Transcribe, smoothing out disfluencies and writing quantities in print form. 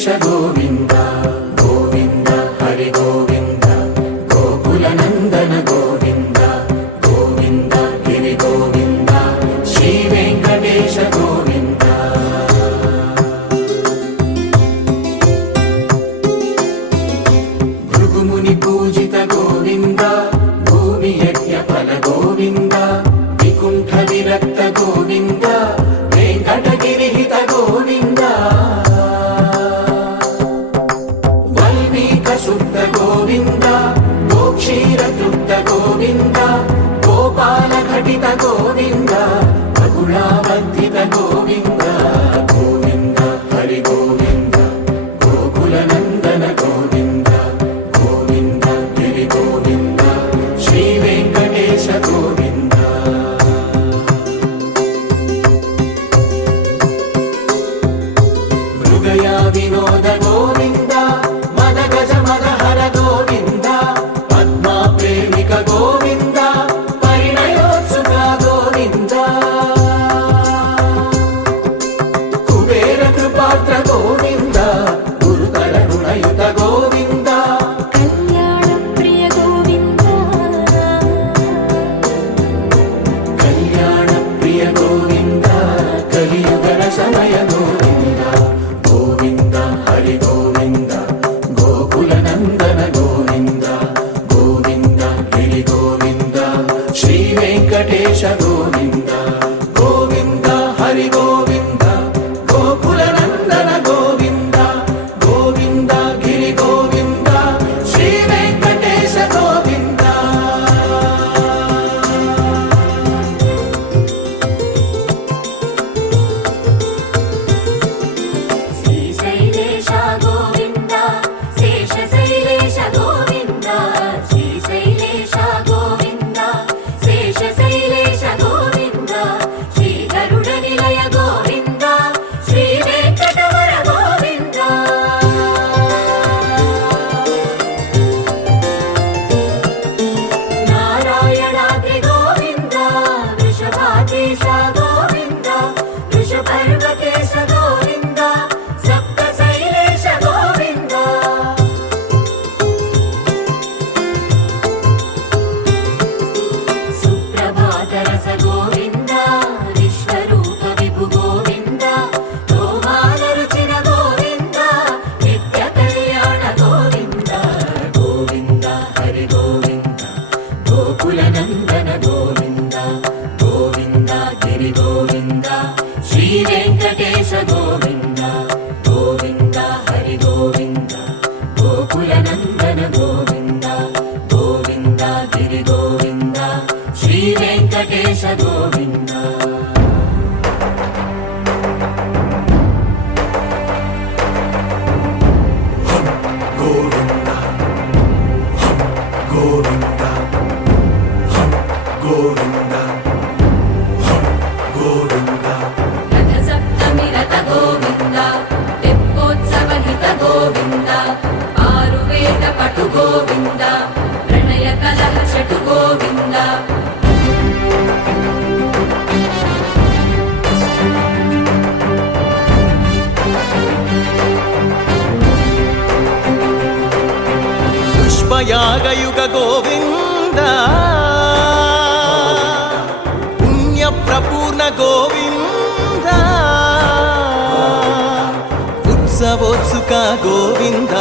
వెంకటేశ గోవింద గోవింద హరి గోవింద గోకుల నందన గోవింద గోవింద గిరి గోవింద శ్రీ వెంకటేశ గోవింద భృగుముని పూజిత గోవింద భూమి యజ్ఞ ఫల గోవింద వికుంఠ విరక్త గోవింద వెంకటగిరిహిత గోవింద వల్మీక శుద్ధ గోవింద గోక్షీర తృప్త గోవింద గోపాల ఘటిత గోవింద బహుళావర్ధిత గోవింద గోవింద హరి గోవింద గోకుల నందన గోవింద గోవింద గిరి గోవింద శ్రీ వెంకటేశ గోవింద మృగయా వినోద గోవింద మద గజ మద హర గోవింద పద్మా ప్రేమిక గోవింద పరిణయోత్సుక గోవింద కుబేర కృపాత్ర గోవింద గురుతర రుణయుత గోవింద కళ్యాణ ప్రియ గోవింద కళ్యాణ ప్రియ గోవింద కలియుగ రసమయ గోవింద గోవింద హరి గోవింద గోకుల నందన గోవింద గోవింద గిరి గోవింద శ్రీ వెంకటేశ గోవింద గోవింద హరి గోవింద గోకుల నందన గోవింద గోవింద గిరి గోవింద శ్రీ వెంకటేశ గోవింద శ్రీశైలేశ గోవింద శేషశైలేశ గోవింద శ్రీశైలేశ గోవింద శేషశైలేశ గోవింద శ్రీ గరుడ నిలయ గోవింద శ్రీ వెంకటవర గోవింద నారాయణాద్రి గోవింద వృషభాద్రీశ గోవింద వృషపర్వతేశ గోవింద సప్తశైలేశ గోవింద సుప్రభాతరస గోవింద విశ్వరూప విభు గోవింద గోమాల రుచిర గోవింద నిత్య కళ్యాణ గోవింద గోవింద హరి గోవింద గోకుల నందన గోవింద గోవింద గిరి గోవింద శ్రీ వెంకటేశ గోవింద గోవింద హరి గోవింద గోకుల నందన గోవింద గోవింద గిరి గోవింద శ్రీ వెంకటేశ గోవింద గోవింద గోవింద గోవింద గోవింద రథ సప్తమి రథ గోవింద తెప్పోత్సవ హిత గోవింద ఆరువేద పటు గోవింద ప్రణయ కలహ షటు గోవింద పుష్పయాగయుగ గోవింద పుణ్యప్రపూర్ణ గోవింద ఉత్సవోత్సుక గోవింద